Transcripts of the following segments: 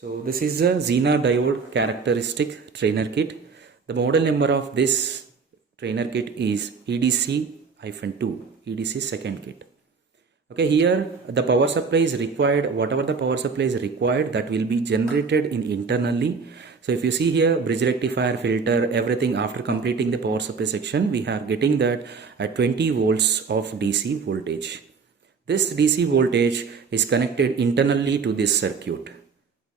So this is a Zener diode characteristic trainer kit. The model number of this trainer kit is EDC-2, EDC second kit. Okay, here the power supply is required. Whatever the power supply is required, that will be generated internally. So if you see here, bridge rectifier, filter, everything after completing the power supply section, we are getting that at 20 volts of DC voltage. This DC voltage is connected internally to this circuit.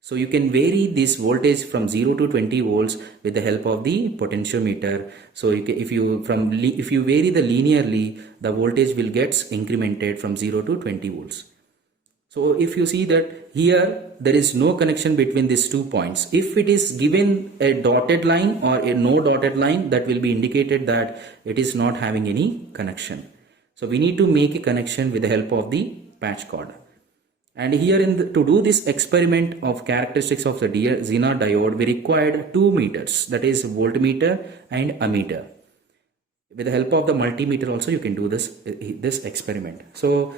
So you can vary this voltage from 0 to 20 volts with the help of the potentiometer. So if you vary the linearly, the voltage will get incremented from 0 to 20 volts. So if you see that here there is no connection between these 2 points. If it is given a dotted line or a no dotted line, that will be indicated that it is not having any connection. So we need to make a connection with the help of the patch cord. And here to do this experiment of characteristics of the Zener diode, we required 2 meters, that is voltmeter and ammeter. With the help of the multimeter also you can do this experiment. So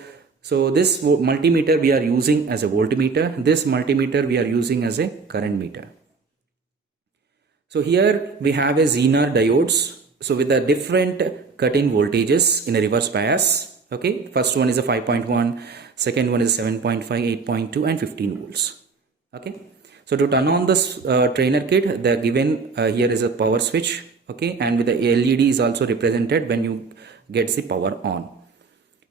this multimeter we are using as a voltmeter, this multimeter we are using as a current meter. So here we have a Zener diodes, so with the different cut-in voltages in a reverse bias. Okay, first one is a 5.1, second one is 7.5, 8.2 and 15 volts. Okay, so to turn on this trainer kit, the given here is a power switch. Okay, and with the LED is also represented when you get the power on.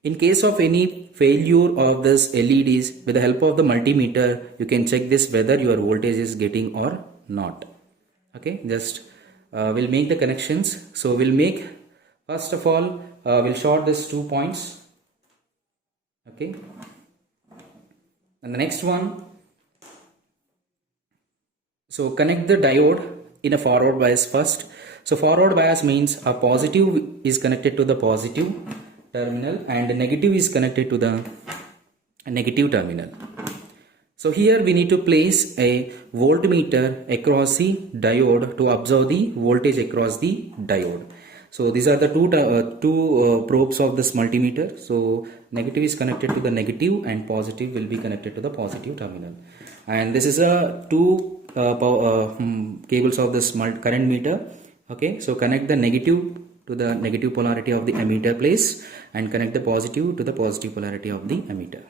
In case of any failure of this LEDs, with the help of the multimeter, you can check this whether your voltage is getting or not. Okay, just we'll make the connections. So we'll make, first of all, we'll short these 2 points. Okay, and the next one, so connect the diode in a forward bias first. So forward bias means a positive is connected to the positive terminal and a negative is connected to the negative terminal. So here we need to place a voltmeter across the diode to observe the voltage across the diode. So these are the two probes of this multimeter. So negative is connected to the negative and positive will be connected to the positive terminal. And this is a two cables of this current meter. Okay, so connect the negative to the negative polarity of the ammeter place and connect the positive to the positive polarity of the ammeter.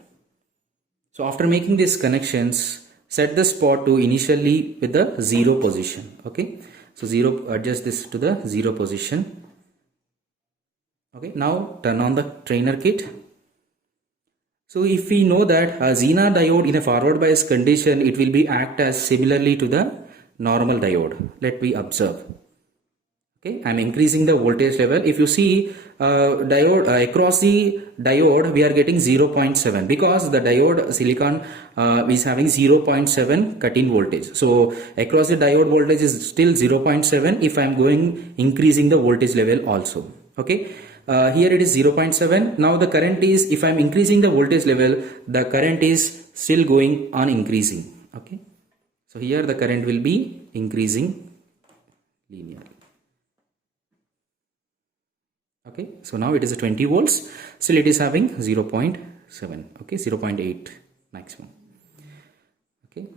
So after making these connections, set the spot to initially with the 0 position. Okay, so 0, adjust this to the 0 position. Okay, now turn on the trainer kit. So if we know that a Zener diode in a forward bias condition, it will be act as similarly to the normal diode. Let me observe. Okay, I am increasing the voltage level. If you see diode across the diode, we are getting 0.7 because the diode silicon is having 0.7 cut-in voltage. So across the diode voltage is still 0.7 if I am going increasing the voltage level also. Okay. Here it is 0.7. Now the current is, if I am increasing the voltage level, the current is still going on increasing. Okay, so here the current will be increasing linearly. Okay, so now it is a 20 volts, still it is having 0.7. okay, 0.8 maximum. Okay,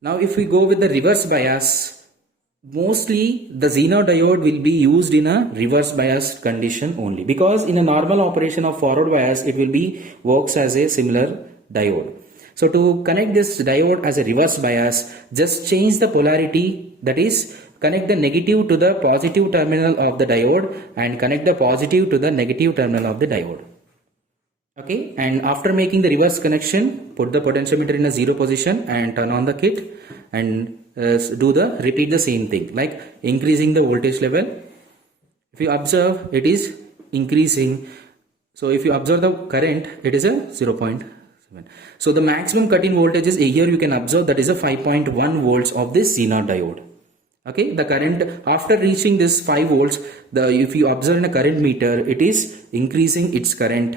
now if we go with the reverse bias, mostly the Zener diode will be used in a reverse bias condition only, because in a normal operation of forward bias it will be works as a similar diode. So to connect this diode as a reverse bias, just change the polarity, that is connect the negative to the positive terminal of the diode and connect the positive to the negative terminal of the diode. Okay, and after making the reverse connection, put the potentiometer in a 0 position and turn on the kit and repeat the same thing, like increasing the voltage level. If you observe, it is increasing. So if you observe the current, it is a 0.7. So the maximum cut-in voltage is here, you can observe that is a 5.1 volts of this Zener diode. Okay, the current after reaching this 5 volts, if you observe in a current meter, it is increasing its current.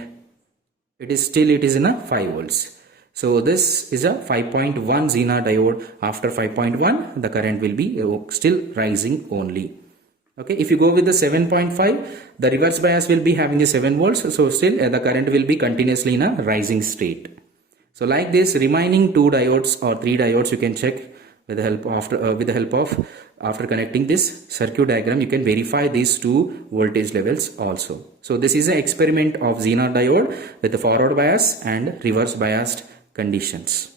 It is in a 5 volts. So this is a 5.1 Zener diode. After 5.1, the current will be still rising only. Okay, if you go with the 7.5, the reverse bias will be having a 7 volts. So still the current will be continuously in a rising state. So like this, remaining 2 diodes or 3 diodes you can check with the help of after connecting this circuit diagram. You can verify these 2 voltage levels also. So this is an experiment of Zener diode with the forward bias and reverse biased conditions.